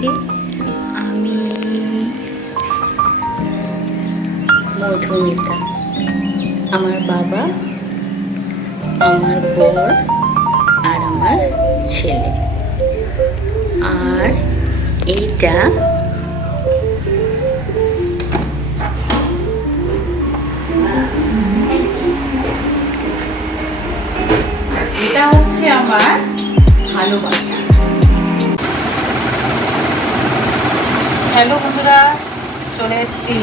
থেকে। আমি মধুমিতা, আমার বাবা, আমার বর আর আমার ছেলে। আর এইটা এটা হচ্ছে আমার ভালোবাসা। হ্যালো বন্ধুরা, চলে এসেছি।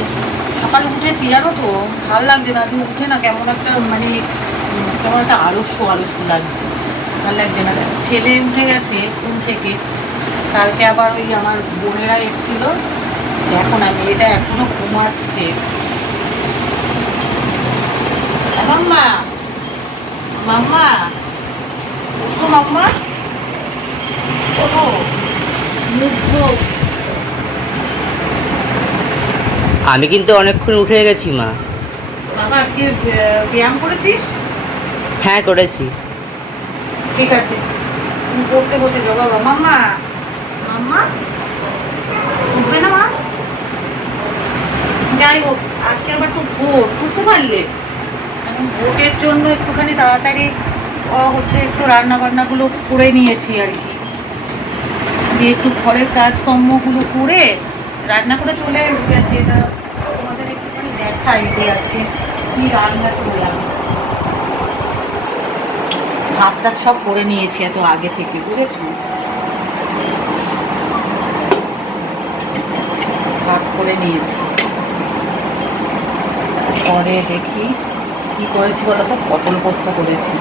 সকালে উঠেছি, জানো তো ভালো লাগছে না। তুমি উঠে না কেমন একটা কেমন একটা আলস্য আলস্য লাগছে, ভালো লাগছে না। ছেলে উঠে গেছে ঘুম থেকে, কালকে আবার ওই আমার বোনেরা এসেছিল। দেখো না, মেয়েটা এখনো ঘুমাচ্ছে। মাম্মা মাম্মা ওঠো, মাম্মা ওঠো, মুগ্ধ। আমি কিন্তু অনেকক্ষণ উঠে গেছি মা। বাবা আজকে ব্যায়াম করেছিস? হ্যাঁ করেছি। ঠিক আছে, তুমি পড়তে বসে যাও। বাবা মাম্মা মাম্মা উঠবে না মা? যাই হোক, আজকে আবার তো ভোট, বুঝতে পারলে? এখন ভোটের জন্য একটুখানি তাড়াতাড়ি হচ্ছে একটু রান্না বান্নাগুলো করে নিয়েছি আর কি। দিয়ে একটু ঘরের কাজকর্মগুলো করে রান্না করে চলে গেছে। এটা তোমাদের একটুখানি দেখাই যে আজকে কি রান্না করলাম। ভাত টাত সব করে নিয়েছি এত আগে থেকে, বুঝেছো? ভাত করে নিয়েছি। পরে দেখি কি করেছি বলো তো, পটল পোস্ত করেছি।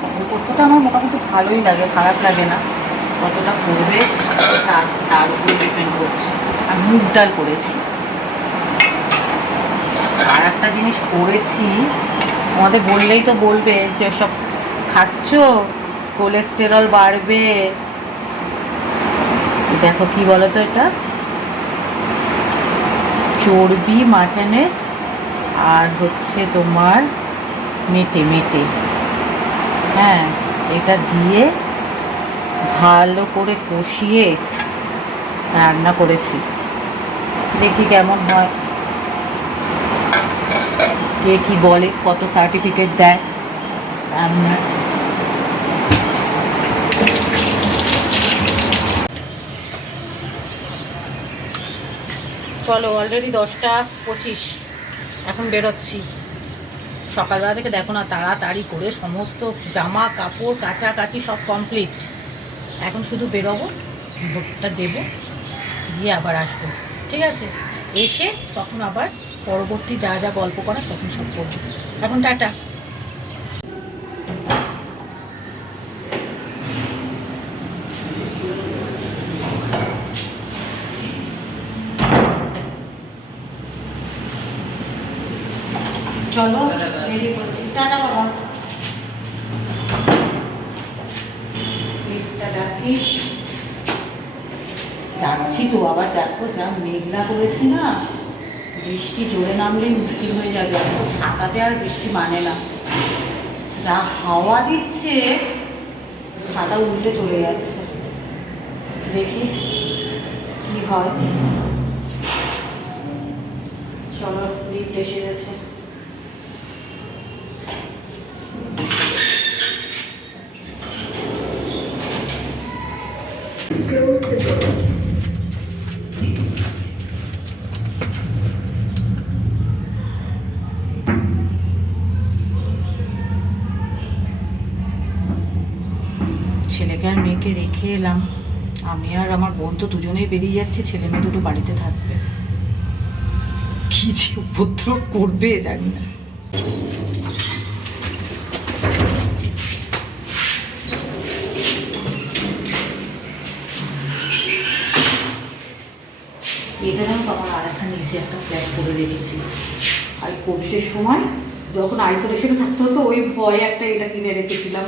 পটল পোস্তটা আমার মোটামুটি ভালোই লাগে, খারাপ লাগে না। কতটা করবে তার উপরে ডিপেন্ড করছে। আর মুগ ডাল করেছি। আর একটা জিনিস করেছি, আমাদের বললেই তো বলবে যে সব খাচ্ছ, কোলেস্টেরল বাড়বে। দেখো কি বলো তো, এটা চর্বি মাটনের আর হচ্ছে তোমার মেটে। হ্যাঁ, এটা দিয়ে ভালো করে কষিয়ে রান্না করেছি। দেখি কেমন হয়, কে কি বলে, কত সার্টিফিকেট দেয় রান্নার। চলো, অলরেডি 10টা 25, এখন বেরোচ্ছি। সকালবেলা থেকে দেখো না, তাড়াতাড়ি করে সমস্ত জামা কাপড় কাচাকাচি সব কমপ্লিট। এখন শুধু বেরোবো, ভোটটা দেবো, দিয়ে আবার আসবো। ঠিক আছে, এসে তখন আবার পরবর্তী যা যা গল্প করার তখন সব করবো। এখন টাটা। চলো রেডি করছি, টাটা বাবা। লিফটটা ডাকি, যাচ্ছি তো। আবার দেখো যা মেঘলা করেছি না, বৃষ্টি জোরে নামলেই মুশকিল হয়ে যাবে। ছাতাতে আর বৃষ্টি মানে না, যা হাওয়া দিচ্ছে ছাতা উল্টে চলে যাচ্ছে। দেখি কি হয়। চলো, লিফট এসে গেছে। ছেলেকে আর মেয়েকে রেখে এলাম। আমি আর আমার বোন তো দুজনেই বেরিয়ে যাচ্ছি, ছেলে মেয়ে দুটো বাড়িতে থাকবে। কি যে উপদ্রব করবে জানি না। এটা যেন আমার আর একটা নিচে একটা ফ্ল্যাট করে রেখেছি। আর কোভিডের সময় যখন আইসোলেশনে থাকতে হতো, ওই ভয়ে একটা এটা কিনে রেখেছিলাম।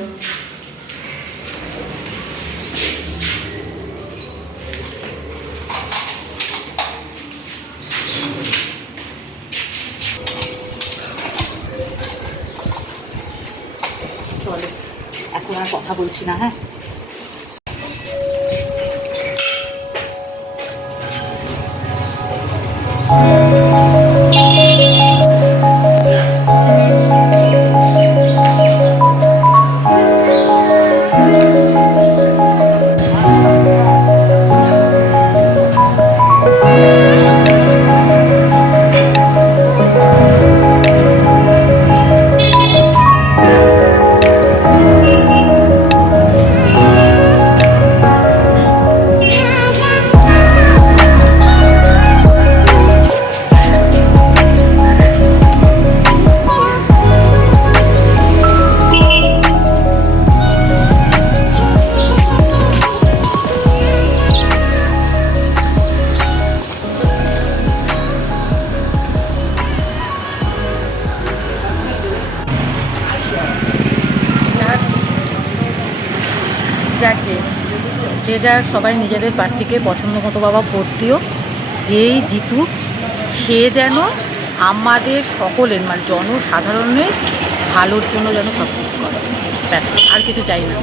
চলো, এখন আর কথা বলছি না। হ্যাঁ, যাকে যে যার সবাই নিজেদের প্রার্থীকে পছন্দ মতো বাবা ভোট দিও। যেই জিতুক সে যেন আমাদের সকলের মানে জনসাধারণের ভালোর জন্য যেন সব কিছু করে, ব্যাস আর কিছু চাই না।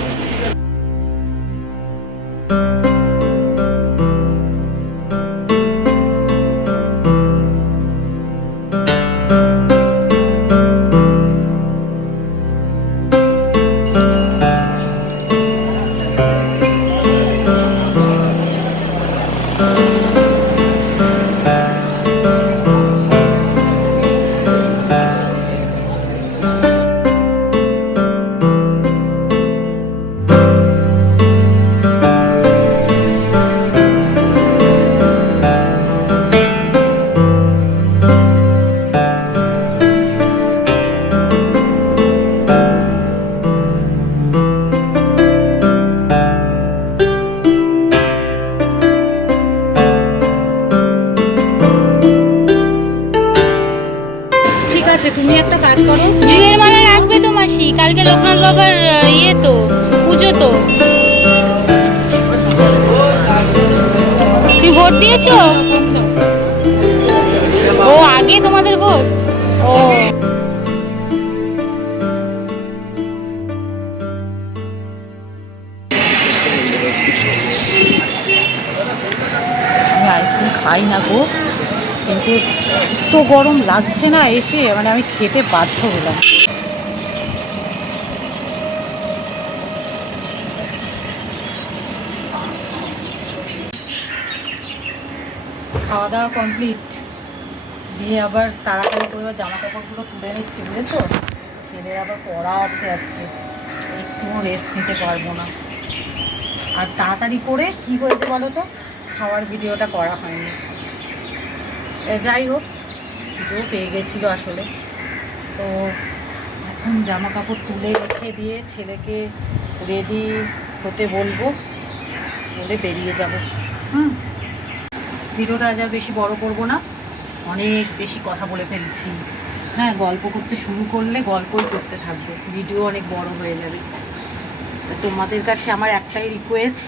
ঠিক আছে, তুমি একটা কাজ করো, জুয়ের মালা রাখবে তো মাসি, কালকে লোকনাথ বাবার ইয়ে তো পুজো তো। তুমি ভোট দিয়েছো? ও আগে তোমাদের ভোট? ও আমি আইসক্রিম খাই না গো, কিন্তু এত গরম লাগছে না এসে, মানে আমি খেতে বাধ্য হলাম। খাওয়া দাওয়া কমপ্লিট, দিয়ে আবার তাড়াতাড়ি করে জামা কাপড়গুলো তুলে নিচ্ছি, বুঝেছো? ছেলের আবার পড়া আছে আজকে, একটুও রেস্ট নিতে পারবো না। আর তাড়াতাড়ি করে কী হয়েছে বলো তো, খাওয়ার ভিডিওটা করা হয়নি। যাই হোক, খিদেও পেয়ে গেছিলো আসলে। তো এখন জামা কাপড় তুলে রেখে দিয়ে ছেলেকে রেডি হতে বলবো, বলে বেরিয়ে যাব। ভিডিওটা আজ আর বেশি বড় করব না, অনেক বেশি কথা বলে ফেলছি। হ্যাঁ, গল্প করতে শুরু করলে গল্পই করতে থাকবো, ভিডিও অনেক বড় হয়ে যাবে। তোমাদের কাছে আমার একটাই রিকোয়েস্ট,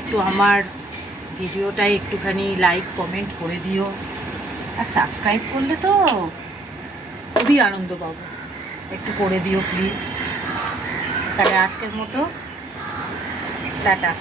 একটু আমার ভিডিওটায় একটুখানি লাইক কমেন্ট করে দিও, আর সাবস্ক্রাইব করলে তো খুবই আনন্দ পাবো, একটু করে দিও প্লিজ। তাহলে আজকের মতো টাটা।